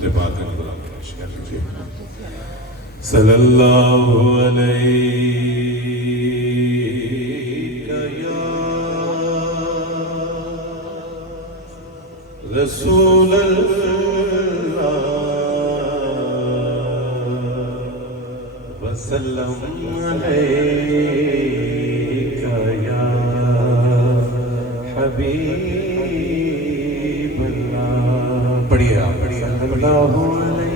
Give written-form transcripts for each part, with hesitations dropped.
दुरूद पाक पेश कर लीजिए। सल्लल्लाहु अलैका या रसूल अल्लाह वसल्लम अलैका या हबीब अल्लाह। पढ़िए आप, सल्लल्लाहु अलैहि।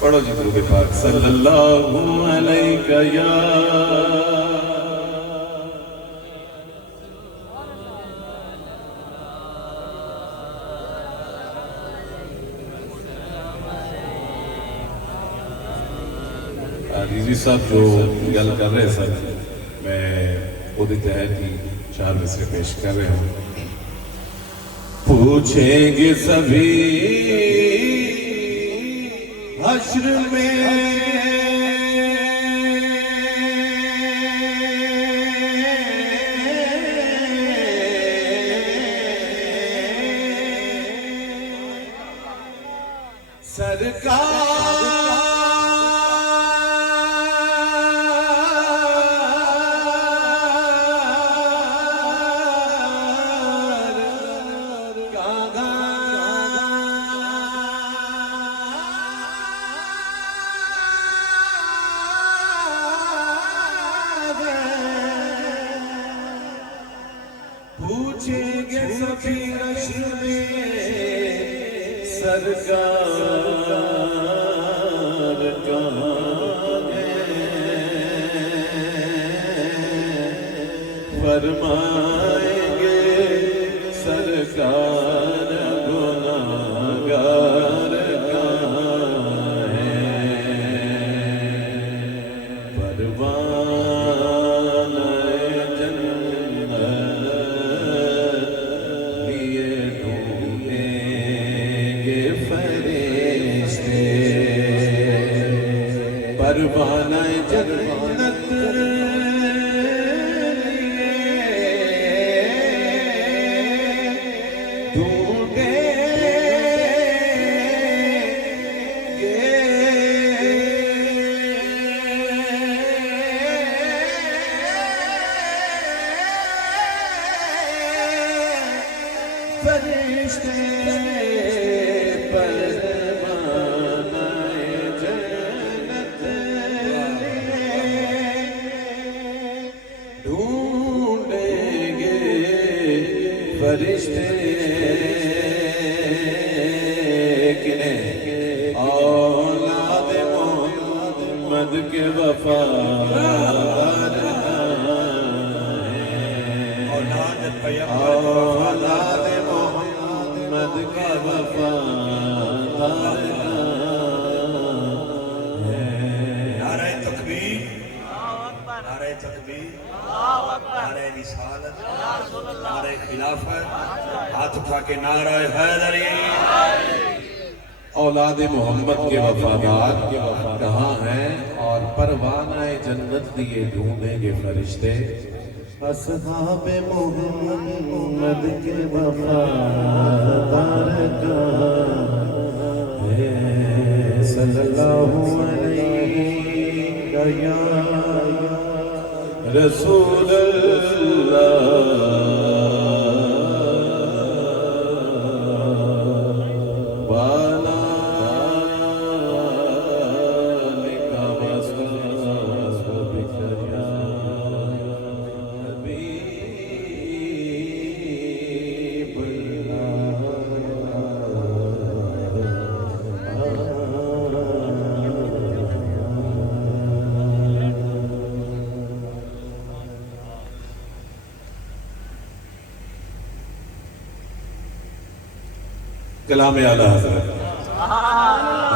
पढ़ो जी दुरूद पाक। सल्लल्लाहु अलैका या रिजी साहब जो गल कर रहे सर, मैं उहदे तहत ही 4 मिसरे पेश कर रहा हूँ। पूछेंगे सभी हश्र में सरकार पूछेंगे सभी हश्र में सरकार कहाँ है, फरमाएंगे सरकार गुनाहगार कहाँ है। परवाना जन्नत लिए ढूंढेंगे फरिश्ते, परवाना जन्नत फरिश्ते, परवाना जन्नत ढूंढेंगे फरिश्ते। किन्हें? औलाद मोहम्मद के वफादार, औलाद मोहम्मद के वफादार। नारे तकबीर, नारे तकबीर, नारे रिसालत, नारे खिलाफत, हाथ उठा के नारे हैदरी। औलाद मोहम्मद के वफादार कहाँ हैं और परवाना जन्नत लिए ढूंढेंगे फरिश्ते। असहाबे मोहम्मद के वफादार कहाँ हैं, सल्लल्लाहु अलैका या रसूल अल्लाह। कलाम आला हज़रत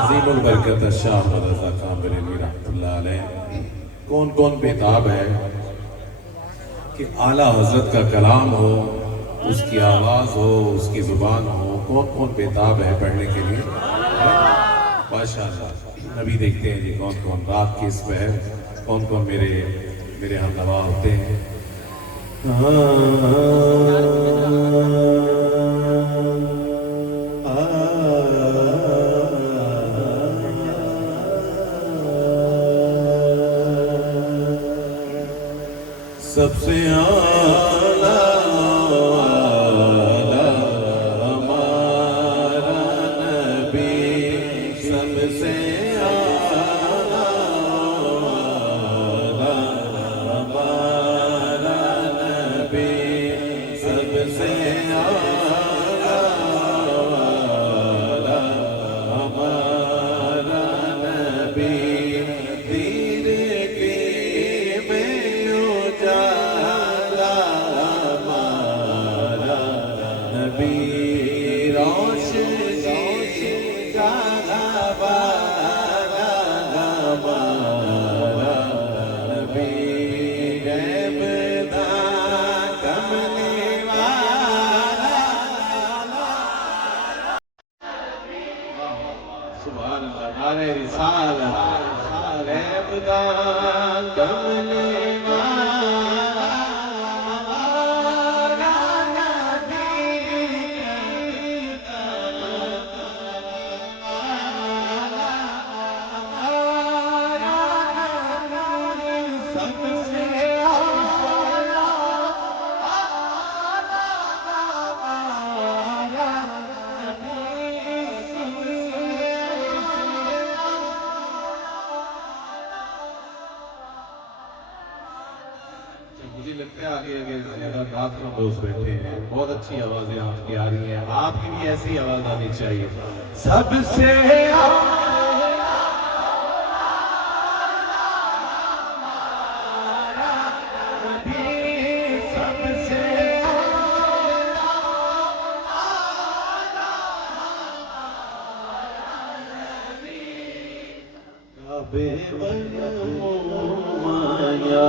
अज़ीमुल बरकत शाह अहमद रज़ा खान बरेलवी रहमतुल्लाह अलैह। कौन कौन बेताब है कि आला हजरत का कलाम हो, उसकी आवाज़ हो, उसकी ज़ुबान हो, कौन कौन बेताब है पढ़ने के लिए? माशाअल्लाह। अभी देखते हैं जी कौन कौन रात की इस पहर कौन कौन मेरे मेरे हमनवा होते हैं। सबसे आला हमारा नबी, सबसे आला हमारा नबी, सबसे आला हमारा नबी, दीन के में उजाला हमारा नबी, रोशनी का हवाला हमारा नबी, गैबदां कमली वाला। सुभान अल्लाह, नारे रिसालत, गैबदां कमली वाला मुझे लगता है आगे आगे ज्यादा रात में दोस्त बैठे हैं, बहुत अच्छी आवाजें आपकी आ रही हैं, आपकी भी ऐसी आवाज आनी चाहिए। सबसे माया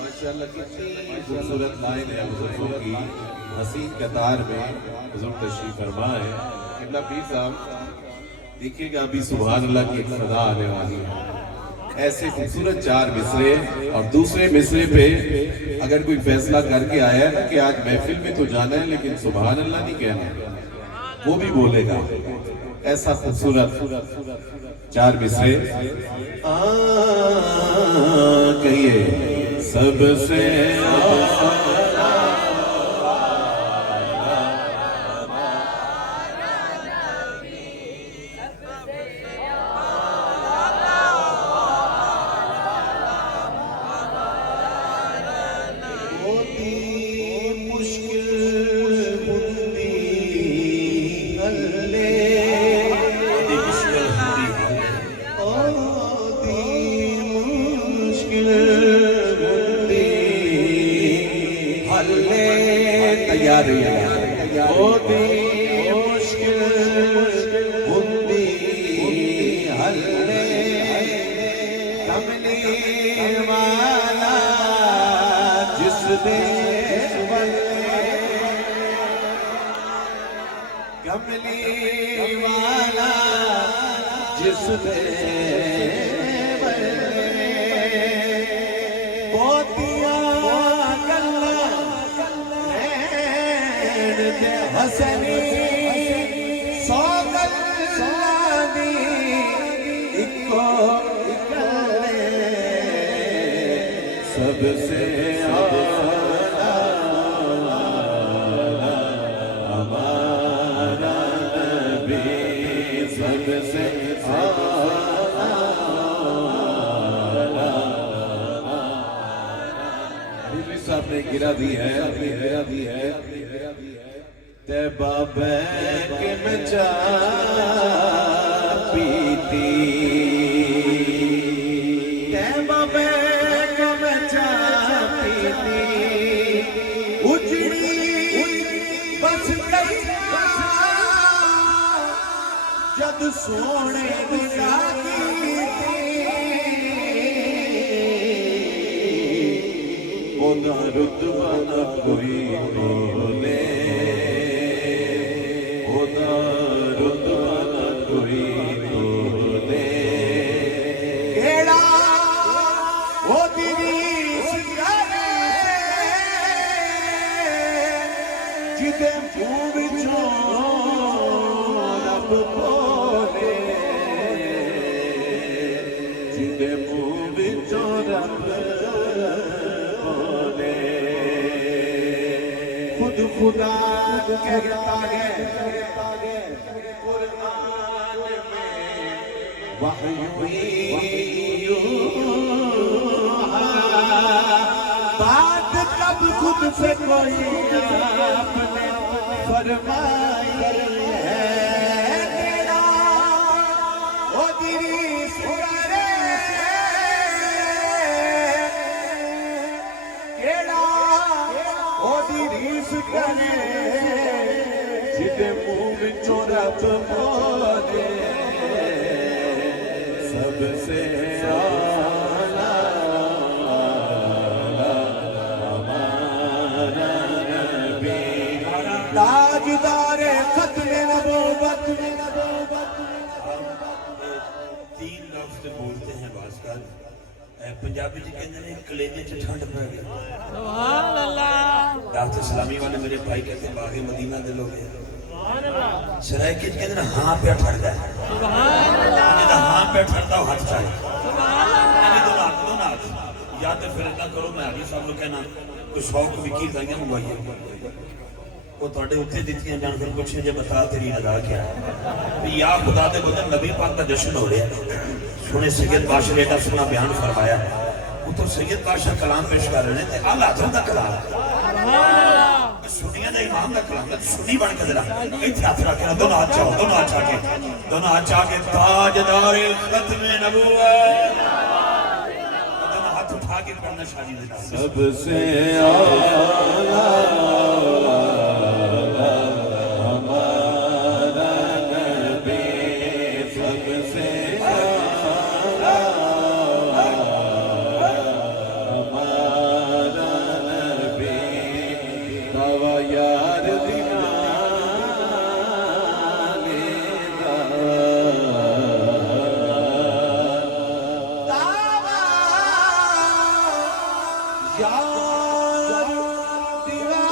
माशाअल्लाह, कितनी खूबसूरत लाइन है बुजुर्गों की। हसीन कतार में बुजुर्ग तशरीफ फरमा है। किबला पीर साहब देखिएगा, अभी सुभान अल्लाह की एक सदा आने वाली है। ऐसे खूबसूरत 4 मिसरे और दूसरे मिसरे पे अगर कोई फैसला करके आया है ना कि आज महफिल में तो जाना है लेकिन सुभान अल्लाह नहीं कहना, वो भी बोलेगा। ऐसा खूबसूरत 4 मिसरे कहिए। सबसे तैयारी होती मुश्किल बुंदी हल्ले, कमली वाला जिस देश कमली वाला जिस हसनी सौगल्लानी इको इकले सबसे आला नबी सबसे आला। रिजवी साहब ने गिरा दी है, गिरा दी है। तैबा के में चाय पीती, तैबा के में चाय पीती, उजड़ी बस गई जद सोने दी जागी ओदा रुतबा न कोई बोले, ओदा रुतबा न कोई बोले। केड़ा ओदी रीस करे जिदे मुंह विचों रब बोले, जिदे मुंह विचों रब खुदा कहता है कुरान में वही बात तब खुद से कोई आपने फरमाई है। तेरा ओ दिरी सुरे केड़ा ओदी रीस करे जिदे मुंह विचों रब बोले, सबसे आला हमारा नबी ताजदारे खत्मे नबूवत। तीन लफ्ज बोलते हैं भास्कर, पंजाबी जी कहते हैं कलेजे च ठंड पै गई। सुभान अल्लाह। डॉक्टर सलामी वाले मेरे भाई कहते हैं बागे मदीना दे लोग सराय के कहते हैं हाँ पे ठंडा है। सुभान अल्लाह। हाँ पे ठंडा हाथ चाहिए। सुभान अल्लाह। दोनों हाथ या तो फिर इतना करो, मैं हाजी साहब को कहना कोई शौक भी की दाइयां मंगवाइए वो थोड़े उत्ते दित्तियां जान फिर कुछ जे बता तेरी रजा क्या है या खुदा दे बदन नबी पाक का जश्न हो रहा है। सुने सैयद बादशाह ने एडा सोना बयान फरमाया, वो तो सैयद बादशाह कलाम पेश कर रहे हैं आला हज़रत दा कलाम सुनिया दा इमाम दा कलाम सुनी बन के जरा इत्थे हाथ रख के दोनों हाथ चाहो, दोनों हाथ आके, दोनों हाथ आके ताजदारे खत्मे नबूवत दोनों हाथ उठा के पढ़ना शादी दे सबसे आला हमारा नबी सबसे आला हमारा नबी तवा यार दिना लेगा तावा यार दिना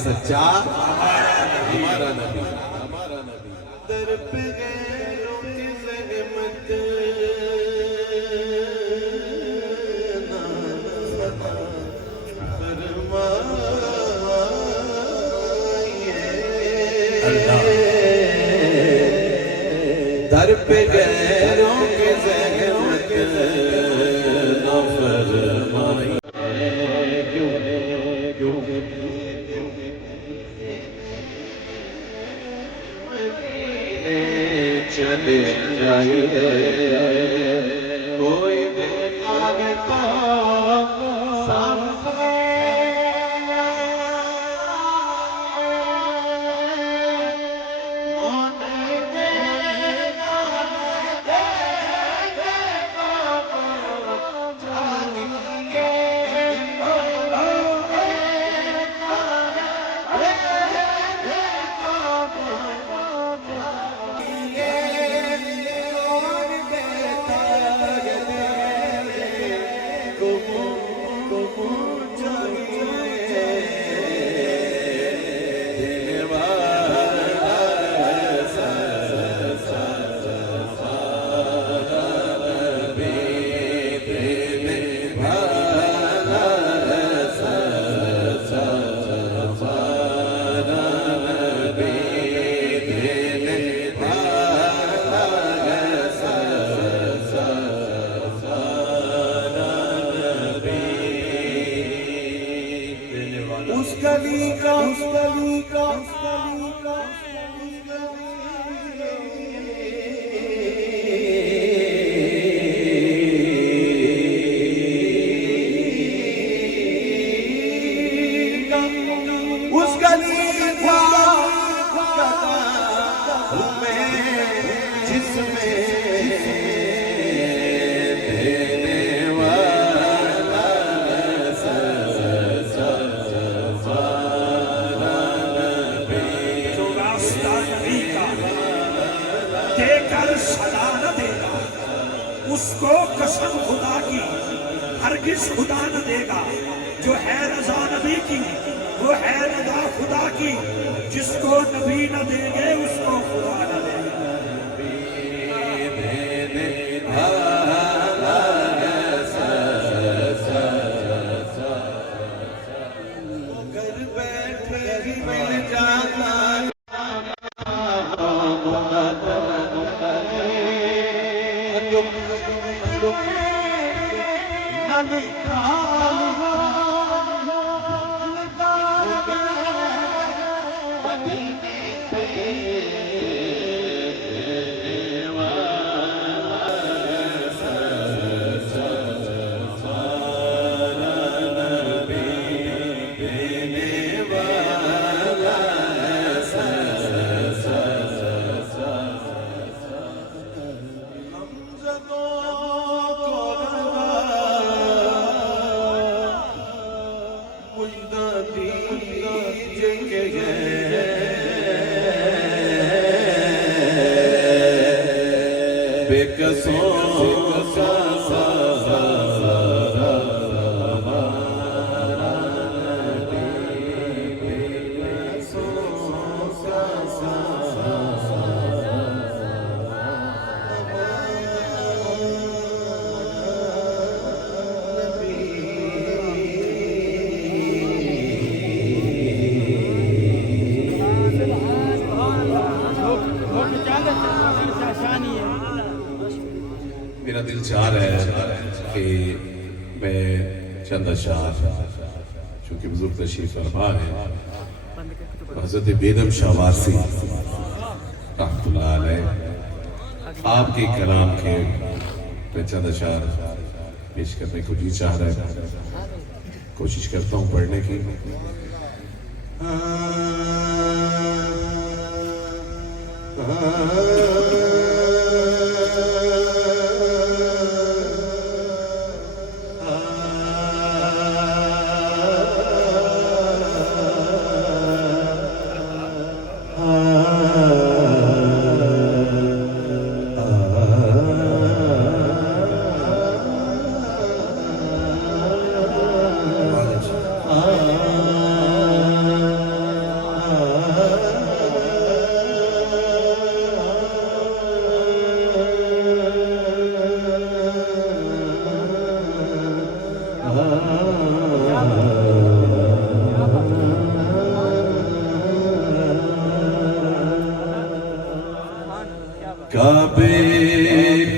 सच्चा हमारा नबी, हमारा नबी। दर पे गैरों की ज़हमत ना फरमाइए, दर पे गैरों की ज़हमत ना फरमाइए। चले जाइए कोई देखावे तो सामने उस गली का उस गली का जिसमें सदा न देगा उसको कसम खुदा की हरगिज खुदा न देगा। जो है रजा नबी की वो है रजा खुदा की, जिसको नबी न देंगे उसको खुदा न देगा। घर बैठे ही मिल जाता मेरा दिल चाह रहा है कि मैं चंद अशार चूँकि बुजुर्ग तशरीफ फरमा है हज़रत बेगम शाहवासी रहमतुल्लाह अलैह आपके कलाम के मैं चंद अशार पेश करने को जी चाह रहा है। कोशिश करता हूँ पढ़ने की। काबे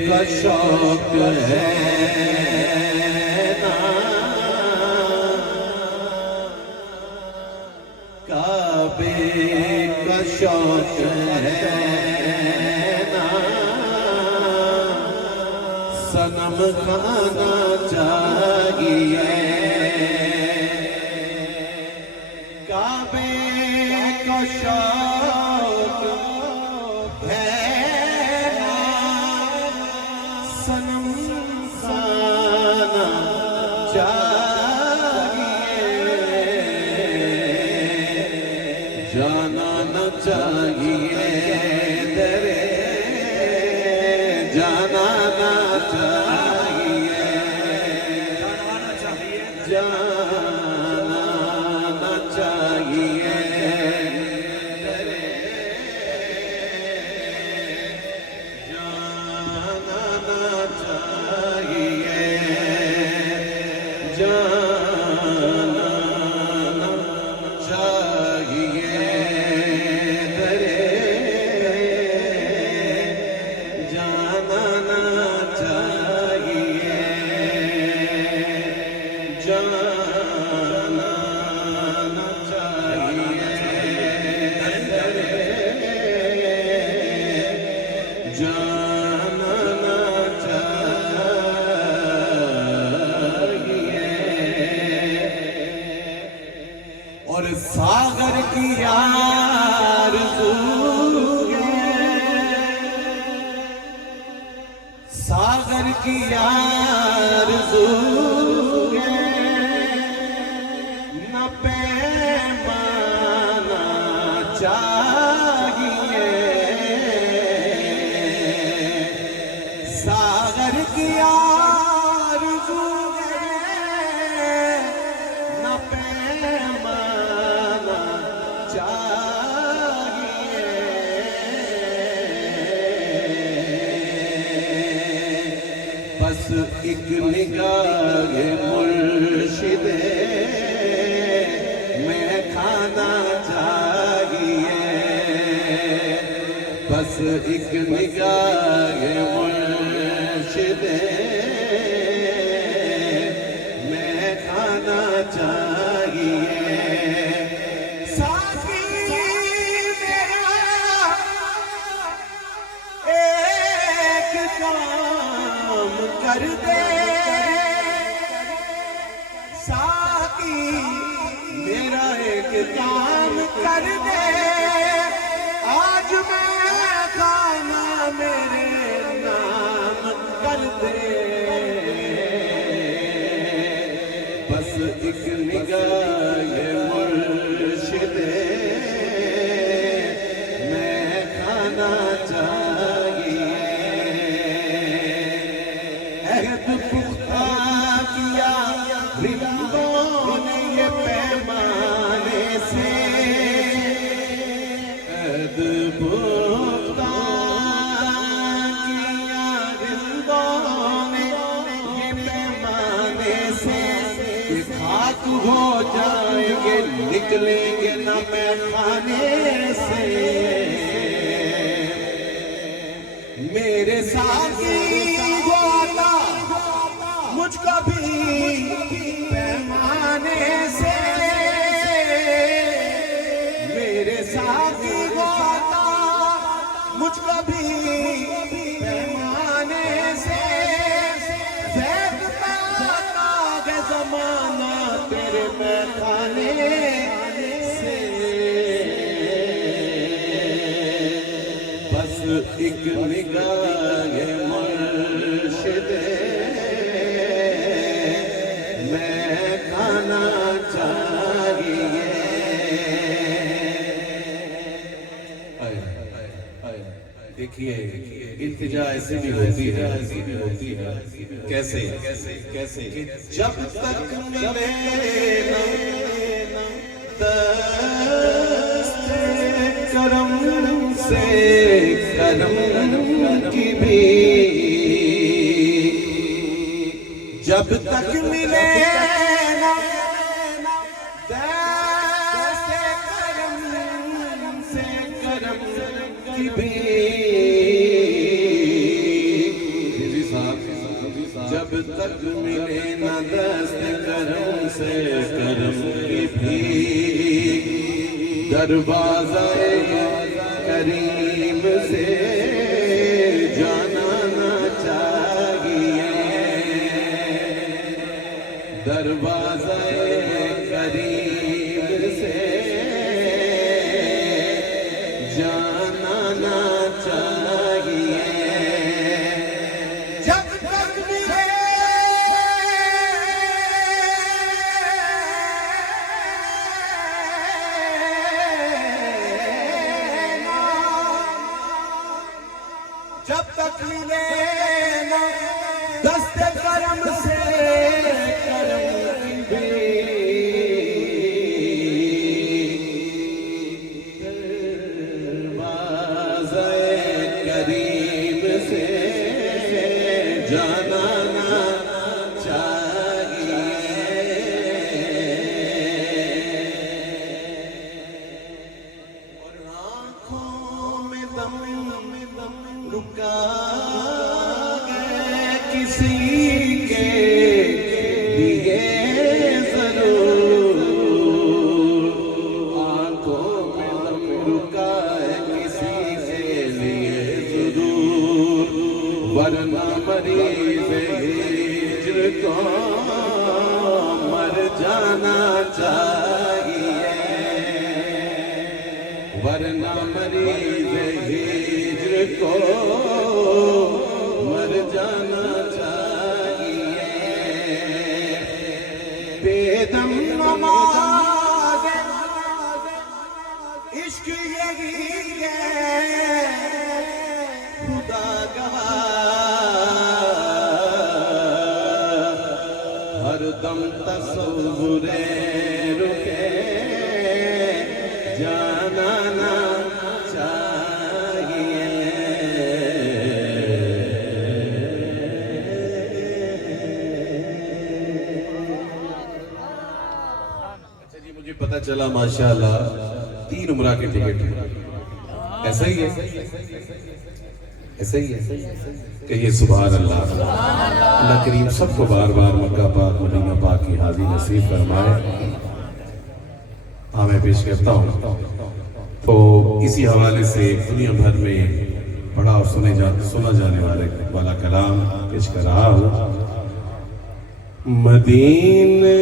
का शौक है ना, काबे का शौक है ना, सनम खाना चाहिए। काबे का शौक सनम खाना चाहिए, जाना न चाहिए दरे, जाना न चाहिए, जाना न चाहिए दरे, जाना न चाहिए, जाना न चाहिए दरे, जाना न चाहिए, जाना न चाहिए दरे, जाना न चाहिए। और सागर की आरज़ू है, सागर की आरज़ू है, न पैमाना चाहिए, सागर की आरज़ू है, न पैमाना चाहिए, बस एक निगाह मुर्शिदे में खाना चाहिए, बस एक निगाह मुर्शिदे में खाना चाहिए। साथी मेरा एक काम कर दे, साथी मेरा एक काम कर दे, आज मैं खाना मेरे नाम कर दे, बस एक निगाह मुर्शिदे मैं खाना चाहिए। अहद पुख्ता किया रिंदों ने ये पैमाने से, अहद पुख्ता किया रिंदों ने ये पैमाने से, कि खाक हो जाएंगे निकलेंगे न मैं खाने से, मेरे साथी वादा मुझको भी पैमाने से, मेरे साथी वादा मुझको भी पैमाने से, फेंकता है ज़माना तेरे पैखाने से, बस एक निगाह मुर्शिदे मैं खाना चाहिए। देखिए इल्तिजा ऐसे भी होती है, ऐसी भी होती है, कैसे कैसे जब तक मिले दस्ते करम से करम की भी, जब तक मिले ना दस्ते करम से करम की भी, तक मिले न दस्त करम से करम की भीख, दरवाज़ा करीम से जाना न चाहिए, दरवाज़ा करीम से जाना न चाहिए। जब तक मिले ना, जब तक मिले ना दस्ते करम से करम की दरवाज़े करीम से जाना ना चाहिए। और आँखों में दम रुका गए किसी के लिए जरूर, आँखों में दम रुका है किसी के लिए जरूर, वरना मरीज़ हिज्र को मर जाना चाहिए, वरना मरीज़ हिज्र को मर जाना चाहिए। बेदम नमाज इश्क यही है खुदा गवाह, हर दम तसव्वुरे रुके जाना ना चाहिए। अच्छा जी, मुझे पता चला माशाल्लाह 3 उम्रा के टिकट हैं। ऐसा ही है, ऐसा ही है। कहिए सुभान अल्लाह। अल्लाह करीम सबको बार बार मक्का पाक मदीना पाक की हाज़िर नसीब फरमाए। हाँ, मैं पेश करता हूँ। तो इसी हवाले से दुनिया भर में पढ़ा और सुना जाने वाला कलाम पेश कर रहा हूँ। मदीने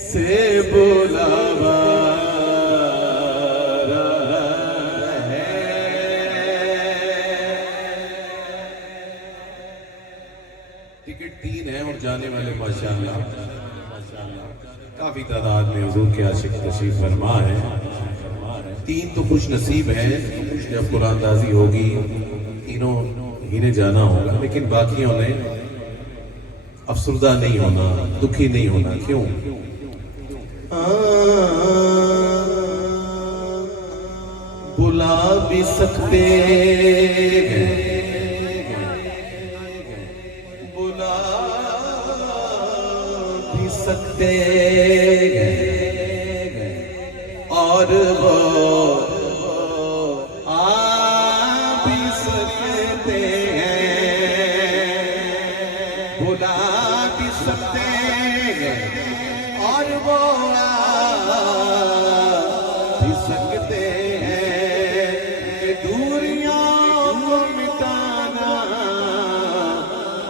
से बुलावा रहा है, टिकट 3 है और जाने वाले माशाअल्लाह काफी तादाद में हुजूर के आशिक तशरीफ फरमा है। 3 तो खुश नसीब हैं, जब कुरानदाजी होगी तीनों ही ने जाना होगा, लेकिन बाकियों ने अफसरदा नहीं होना, दुखी नहीं होना। क्यों? बुला भी सकते हैं, बुला भी सकते हैं, और वो आ भी सकते हैं, बुला भी सकते हैं और वो आ भी सकते हैं कि दूरियों को मिटाना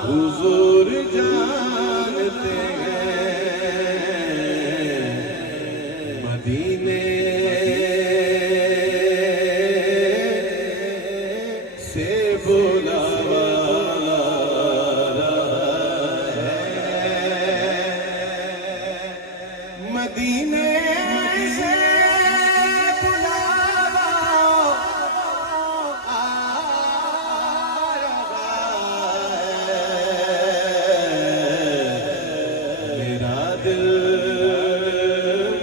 हुजूर जानते हैं। मदीने से बुलावा मदीने से बुलावा आ रहा है। मेरा दिल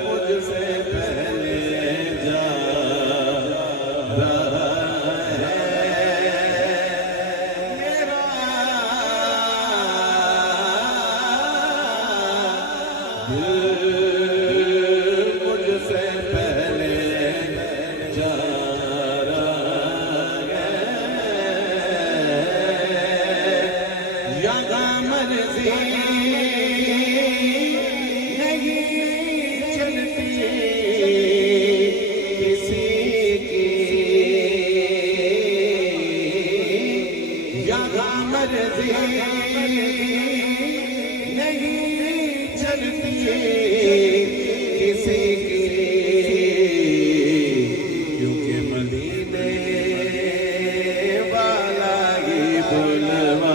मुझसे पहले जा रहा है, मेरा दिल मुझसे पहले लगती है किसी की, क्योंकि मदीने वाला ही बुलवा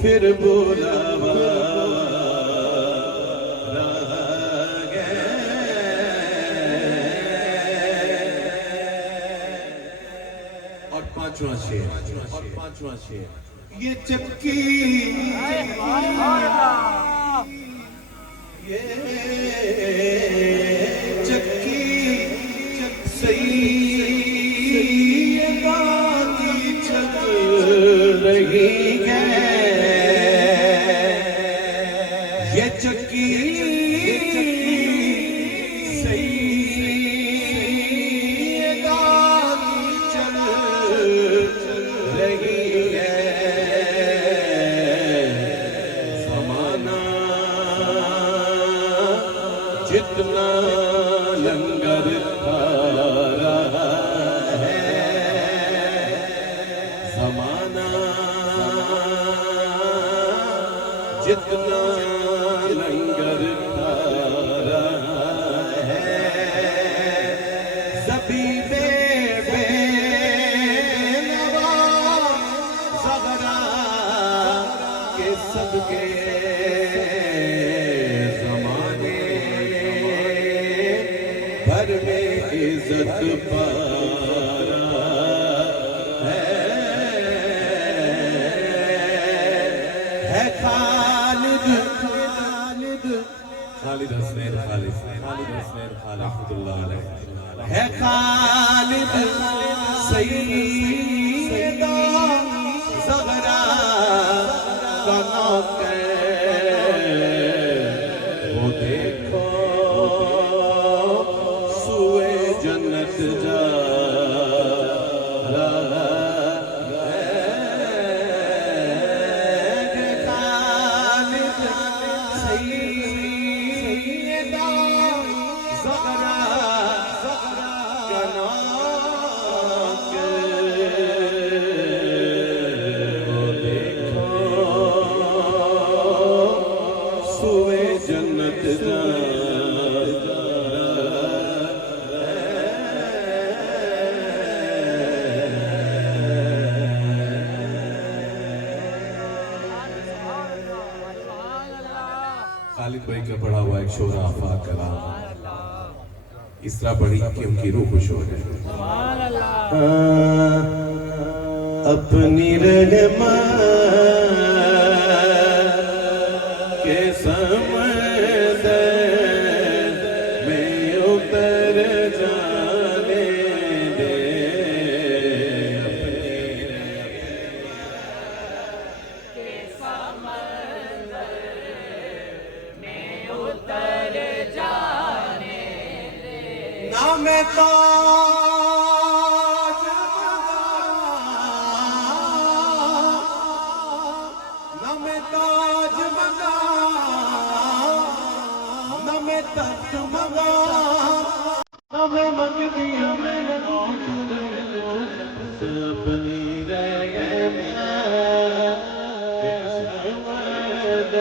फिर बुलावा और पांचवा शेर ये चक्की ये चक्की सही की चल रही है, ये चक्की सही की चल रही है। ज़माना जितना लंगर खा रहा है, ज़माना जितना लंगर खा रहा है, ज़बीबे बेनवा ज़हरा के सदके ज़माने भर में इज्जत पा रहा है खालिद खालिद हसनैन रहमतुल्लाह अलैह है खालिद सईदा ज़हरा का नौकर, वो देखो सुए जन्नत जा रहा है। खालिद सईदा ज़हरा का सुए जन्नत जा खालिद भाई का पढ़ा हुआ एक शोरा आफाक कलाम इस तरह पढ़ी कि उनकी रूह खुश हो गई। अपनी रहमत के समंदर में उतर जाने दे, नाम ताज नाम ताज मगा नाम तख्त मगा नाम मंग दिया मैंने अपनी रहमत के समंदर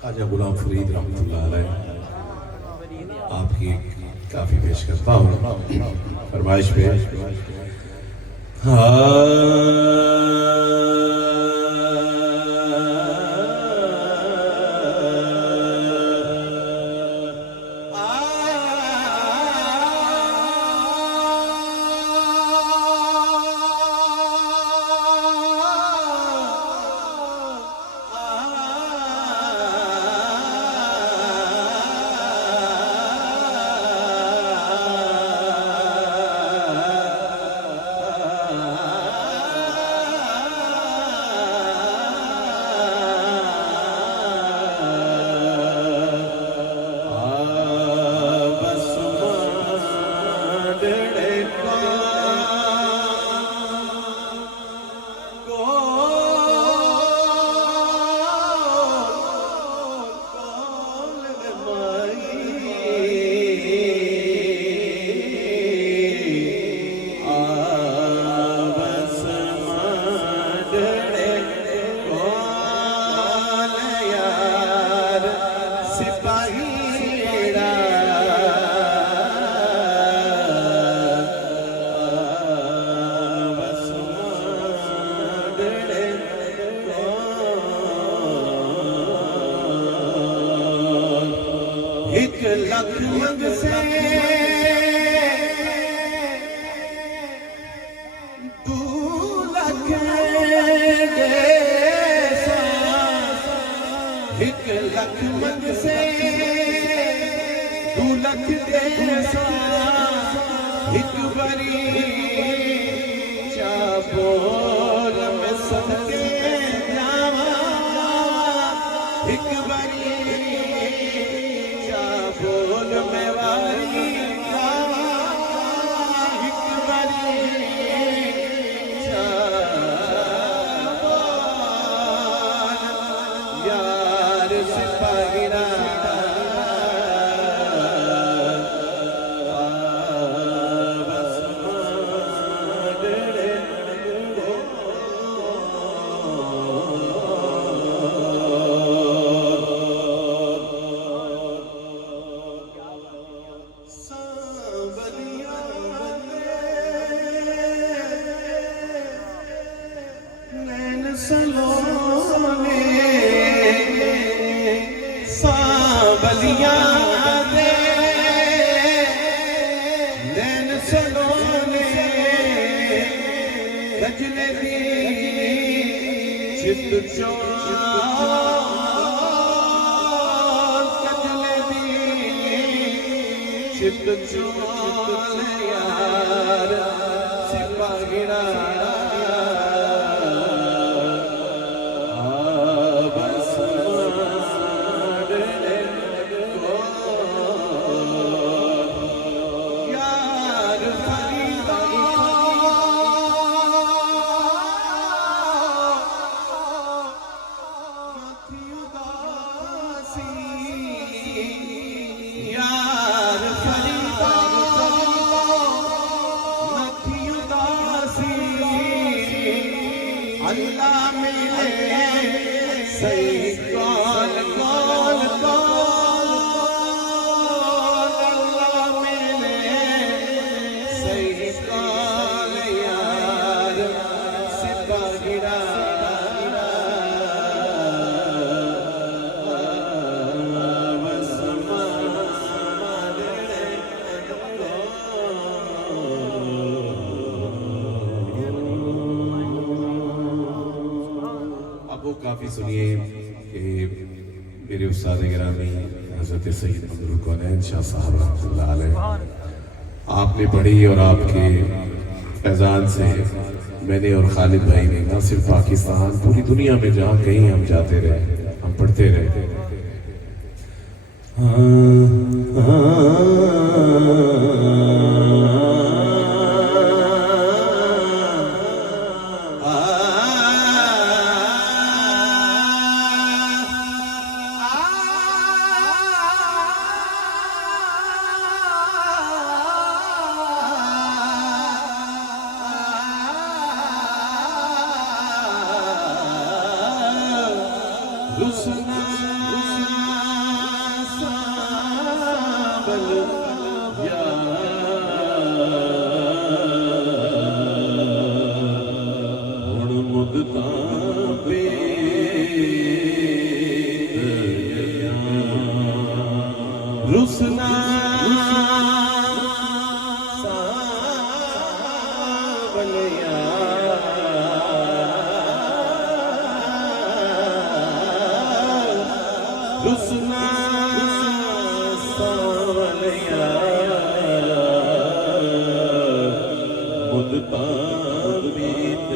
ख्वाजा गुलाम फरीद रहमतुल्लाह अलैह आपकी काफी पेश करता हूँ फरमाइश पे। एक लख मंग से दू लख देसा, एक लख मंग से दू लख देसा, एक बरी सलोने सांवलिया दे नैन सलोने गजले दी चित चोर गजले दी चित चोर यार सिपाहिड़ा अल्लाह मिले सही कौन कौन कौन अल्लाह मिले सही कौन यार सिपाहिड़ा वो काफ़ी सुनिए कि मेरे उस्ताद गिरामी हज़रत सैयद अब्दुल कौनैन शाह साहब रहमतुल्लाह अलैह आपने पढ़ी और आपके फैज़ान से मैंने और खालिद भाई ने ना सिर्फ पाकिस्तान पूरी दुनिया में जहाँ कहीं हम जाते रहे हम पढ़ते रहे। रुसना साबल हुण मुदता पे रुसना साबल रुसना सावलिया मुदता बीत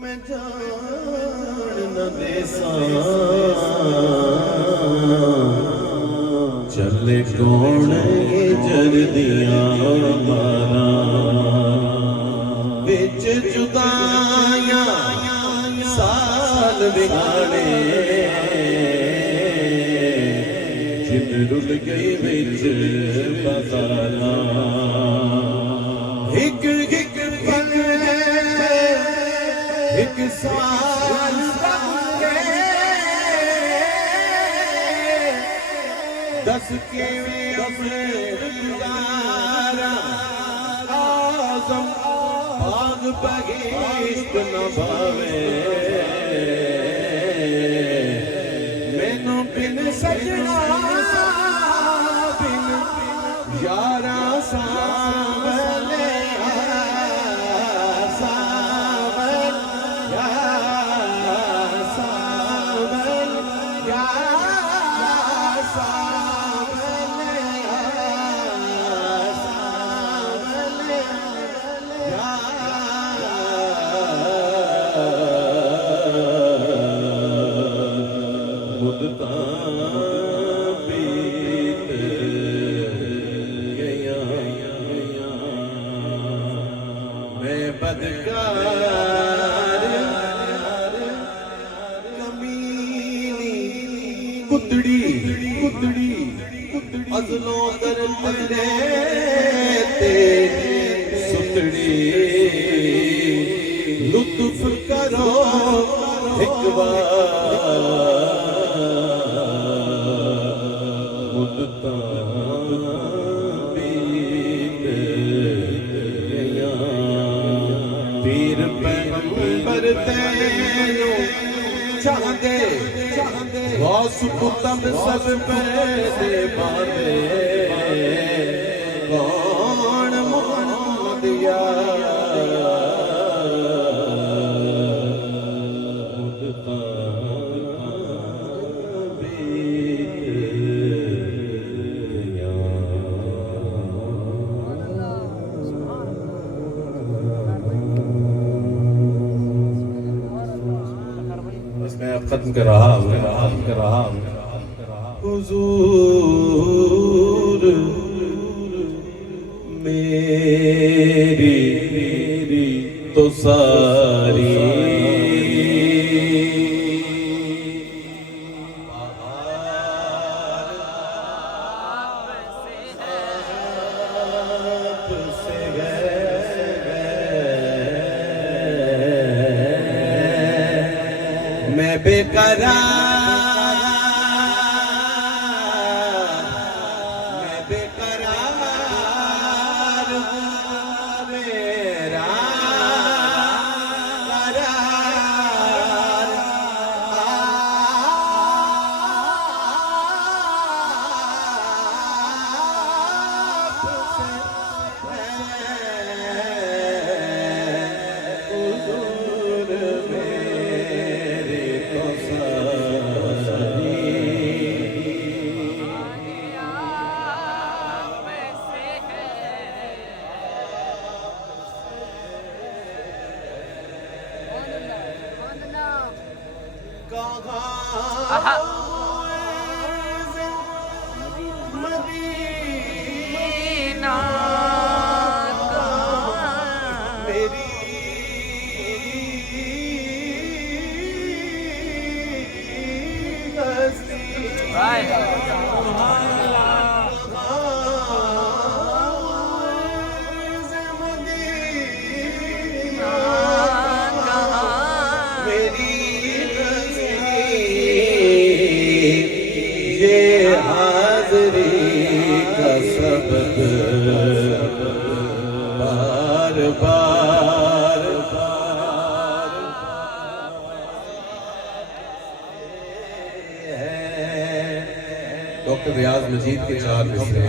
मैं जान न देसा चले कौन ये जरदियां मारा बिच जुदाया साल बिगाड़े जिन रुल गई बिच बाजारा हिक हिक पल हिक साल दस के अपने गुजारा आजम बाग बगीच न भावे मैनू बिन सजना बिन यारा सावले सावल या सावल या मुदता बीत गया मैं बदकार कमीनी कुतड़ी कुतड़ी अजलों दर्द ते सुतड़ी लुत्फ करो एक बार मुदता गौस कुतुब सब पैदे बांधे कौन मोहम्मद मैं अब खत्म कर रहा हूँ हुजूर मेरी तो सारी मैं बेकरार मेरा करार हुजूर मेरी तो सारी मदीना मेरी ये हाज़री का सबक बार बार डॉक्टर रियाज मजीद के चार मिसरे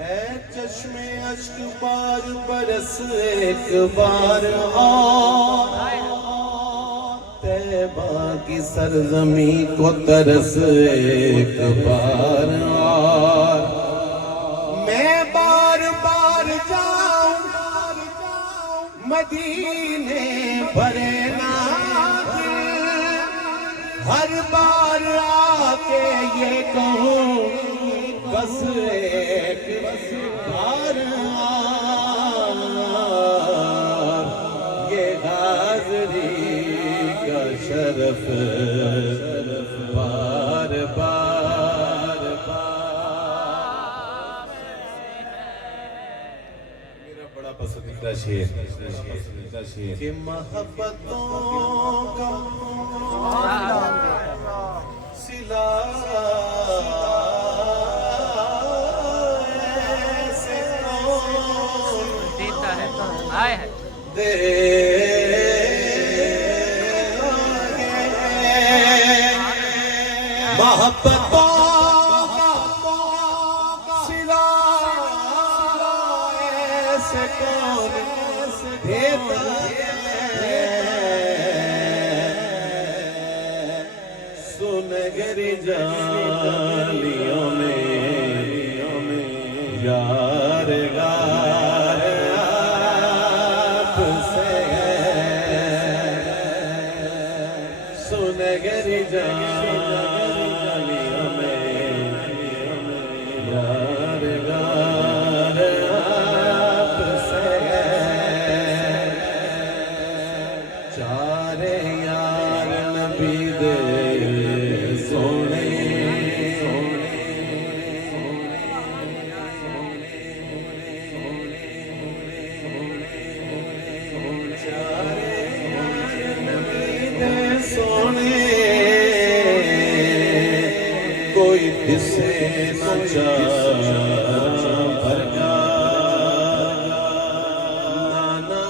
है चश्मे अश्क बार बरस एक बार और तैबा की सरजमी को तरस एक बार और मैं बार बार जाऊं मदीने भरे ना दिल हर बार आके ये कहूं बस एक बार और ये हाज़री का शरफ बार बार मेरा बड़ा पसंदीदा शेर कि मोहब्बतों का सिला ऐसे कौन देता है आए है दे मोहब्बतों का सिला ऐसे कौन देता है सुनहरी जालियों में यार गार आपसे सुनहरी जालियों में यार गार आपसे चारे यार नबी दे सोने सोने कोई दिसे न भरगा ना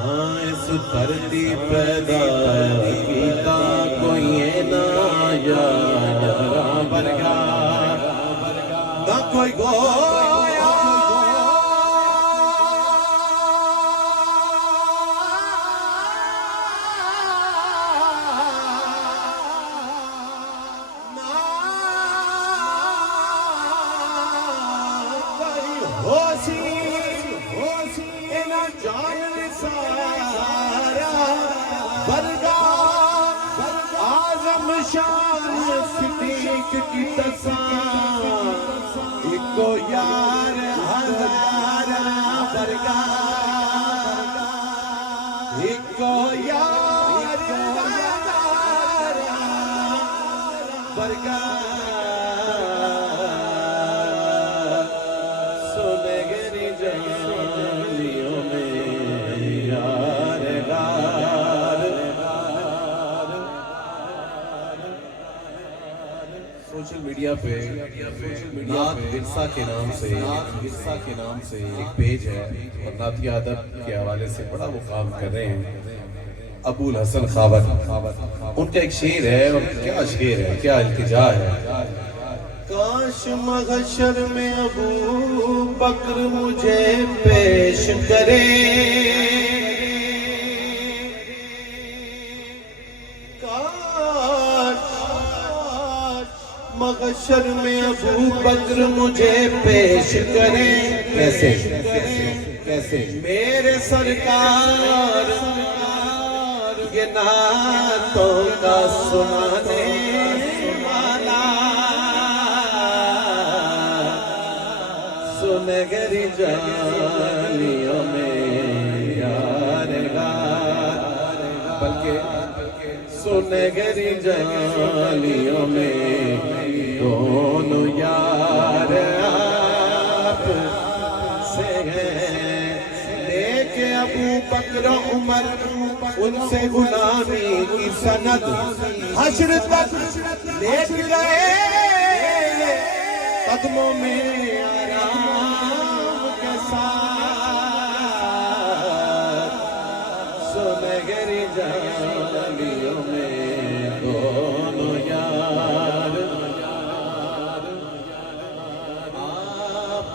हाँ इस दर्द दी पैदा कीता कोई ना यारा वर्गा ना कोई गोया ना कोई होसी इना जान सारा वर्गा आजम शान सिद्दीक की तसा इको यार हजारा वर्गा इको यार हजारा वर्गा सुनहरी जालियों में यार गार सोशल मीडिया पे नात विरसा के नाम से एक पेज है और नातिया अदब के हवाले से बड़ा वो काम कर रहे हैं अबुल हसन खावत उनका एक शेर है और क्या शेर है क्या इल्तिजा है काश महशर में अबू बकर मुझे पेश करे काश महशर में अबू बकर मुझे पेश करे कैसे कैसे मेरे सरकार ये नातों का सुनाने वाला सुनहरी जालियों में यार गार बल्कि सुनहरी जालियों में दोनों यार आप से हैं लेके अबू बकर उमर उनसे गुलामी की सनद हश्र तक लेट गए कदमों में आराम के साथ सुनहरी जालियों में दोनों यार आप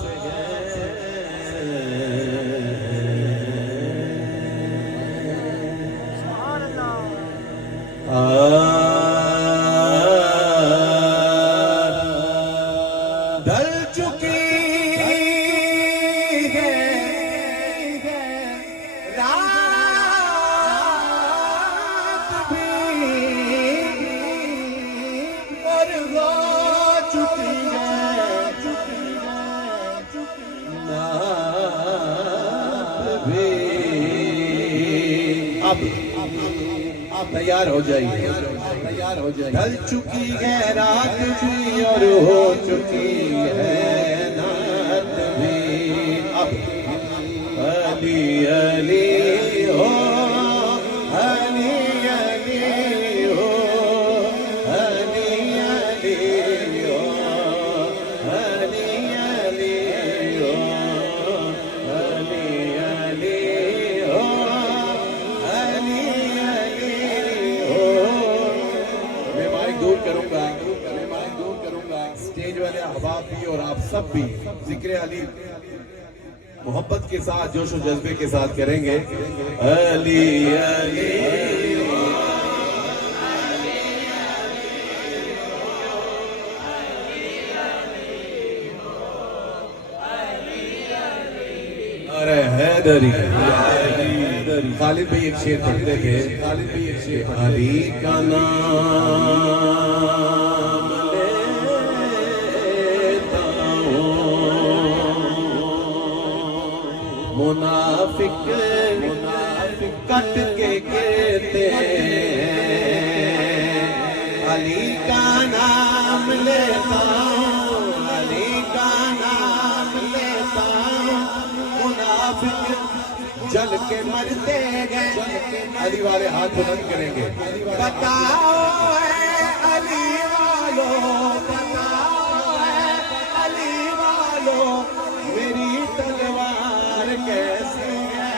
से ढल चुकी है रात भी और हो चुकी है नात भी अब तैयार हो जाइए ढल चुकी है रात भी और हो चुकी है नात भी अब अली अली हो अली अली हो अली अली हो अली अली हो अली अली हो अली अली हो मैं माइक दूर करूंगा स्टेज वाले अहबाब भी और आप सब भी जिक्र अली मोहब्बत के साथ जोश और जज्बे के साथ करेंगे अली अली अरे हैदरी खालिद भाई एक शेर पढ़ते थे अली का नाम लेता हूँ मुनाफिक कट के कहते हैं अली का नाम लेता हूँ अली का नाम लेता हूँ मुनाफिक जल के मरते गए अली वाले हाथ बुलंद करेंगे बताओ अली वालों बताओ अली वालों मेरी तलवार कैसे है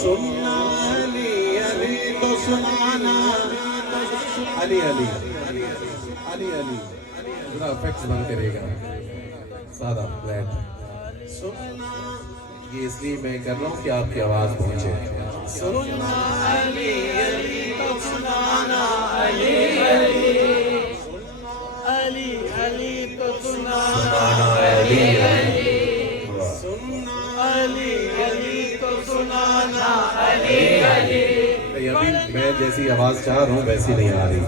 सुनना अली अली तो सुनाना अली अली अली अली पूरा इफेक्ट बन करेगा सादा फ्लैट सुनना ये इसलिए मैं कर रहा हूँ कि आपकी आवाज पहुंचे सुनना अली अली तो सुनाना अली अली अली अली तो सुनाना अली अली अली अली तो सुनाना अली अली। अभी मैं जैसी आवाज चाह रहा हूँ वैसी नहीं आ रही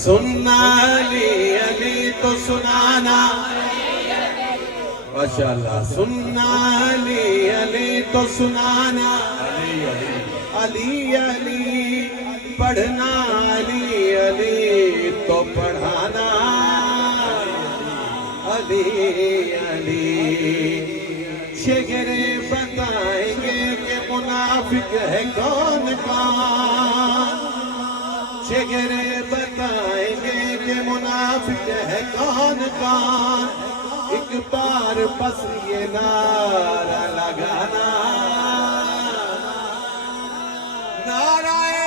सुनना अली अली तो सुनाना माशाअल्लाह सुनना अली अली तो सुनाना अली अली पढ़ना अली अली तो पढ़ाना अली अली शेखरे बताएंगे कि मुनाफिक है कौन कौन शेखरे बताएंगे कि मुनाफिक है कौन कौन एक बार बस ये नारा लगाना नाराए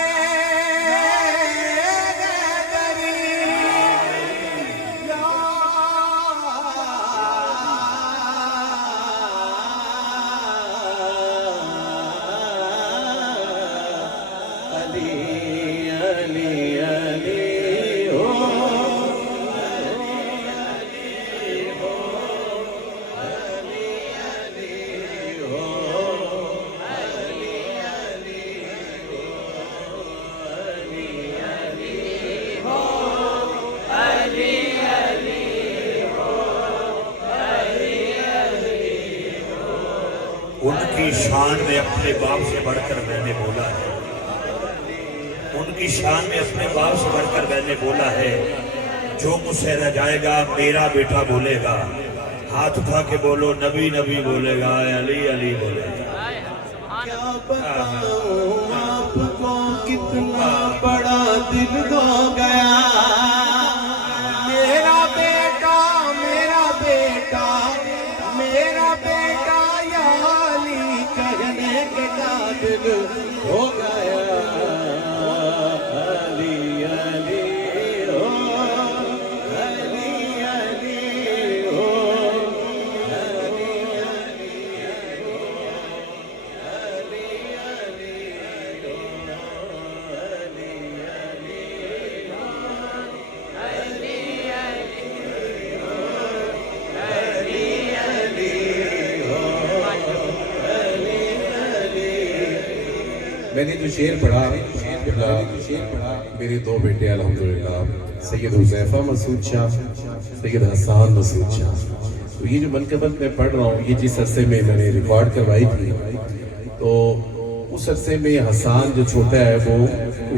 उनकी शान में अपने बाप से बढ़कर मैंने बोला है उनकी शान में अपने बाप से बढ़कर मैंने बोला है जो मुझसे रह जाएगा मेरा बेटा बोलेगा हाथ उठा के बोलो नबी नबी बोलेगा अली अली बोलेगा क्या बताऊं आपको कितना बड़ा दिल हो गया मेरा बेटा मेरा बेटा मेरा बेटा या अली कहने के काबिल हो गया अली अली हो अली अली हो मैंने जो शेर पढ़ा मेरे दो बेटे अल्हम्दुलिल्लाह सैयद हुज़ैफा मसूद शाह सैयद हसन मसूद शाह तो ये जो मनकबत मैं पढ़ रहा हूँ ये जिस अरसे में मैंने रिकॉर्ड करवाई थी तो उस अरसे में हसन जो छोटा है वो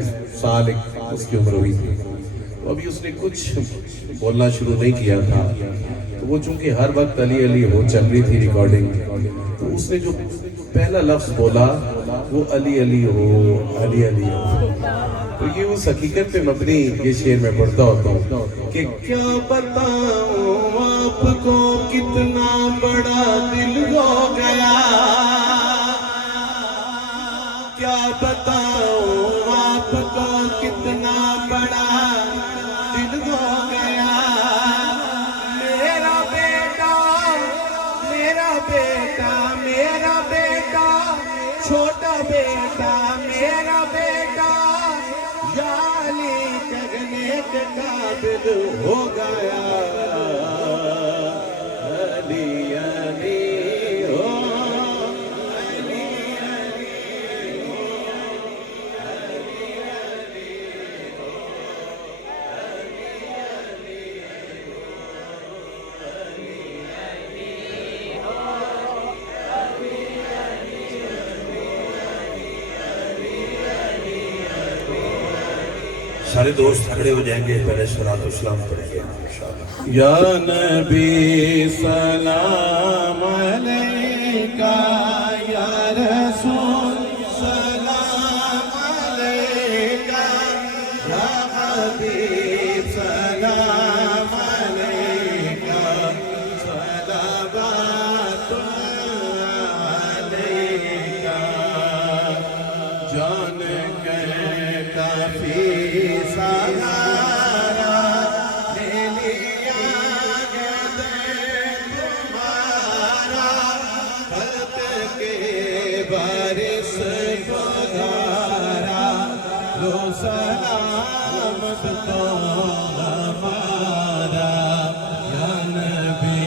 इस साल उसकी उम्र हुई थी तो अभी उसने कुछ बोलना शुरू नहीं किया था तो वो चूंकि हर वक्त अली अली हो चल रही थी रिकॉर्डिंग तो उसने जो पहला लफ्ज बोला वो अली अली हो अली अली हो तो ये उस हकीकत पे मबनी ये शेर में पढ़ता होता हूँ कि क्या बताऊं आपको कितना बड़ा दिल हो गया क्या बताऊं आपको कितना बड़ा दिल हो गया मेरा बेटा मेरा बेटा मेरा बेटा छोटा बेटा मेरा बेटा या अली कहने के काबिल हो गया अली अली हो अली अली हो सारे दोस्त खड़े हो जाएंगे पहले सलातो सलाम पढ़ेंगे इंशाअल्लाह या नबी सलाम अलैका या रसूल सलाम अलैका या हबीब सलाम अलैका सलावतुल्लाह अलैका जान के काफी सहारा ले लिया तुम्हारा खल्क के बारिश बहारा लो सलामत तो हमारा या नबी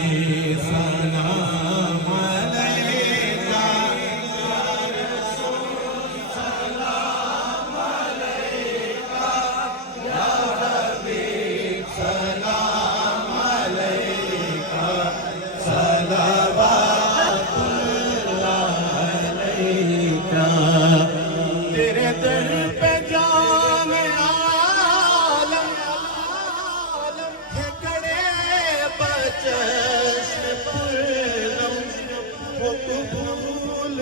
सलाम अलैका तेरे दर पे जान आलम है कड़े बचश पूनम वो कबूल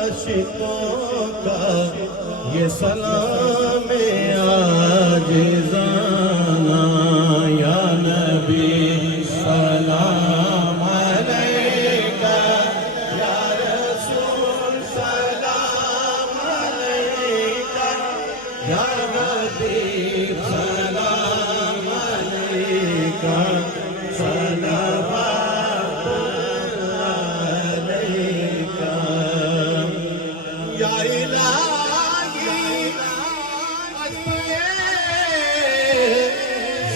आशिकों का ये सलाम आजिज़ाना या नबी सलाम अलैका या रसूल सलाम अलैका या हबीब सलाम अलैका सलावत अलैका या इलाही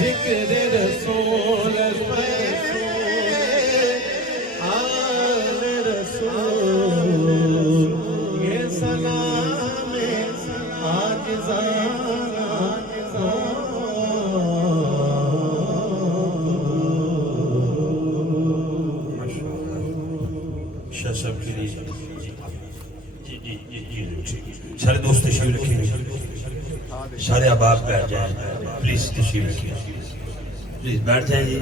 जिक्र रसूल पे आल रसूल ये सलाम आजिज़ाना शाह साहब के लिए जी जी जी जी ठीक। सारे दोस्त तशरीफ रखिए, सारे अहबाब बैठ जाएं, प्लीज तशरीफ रखिए, प्लीज बैठ जाएं जी।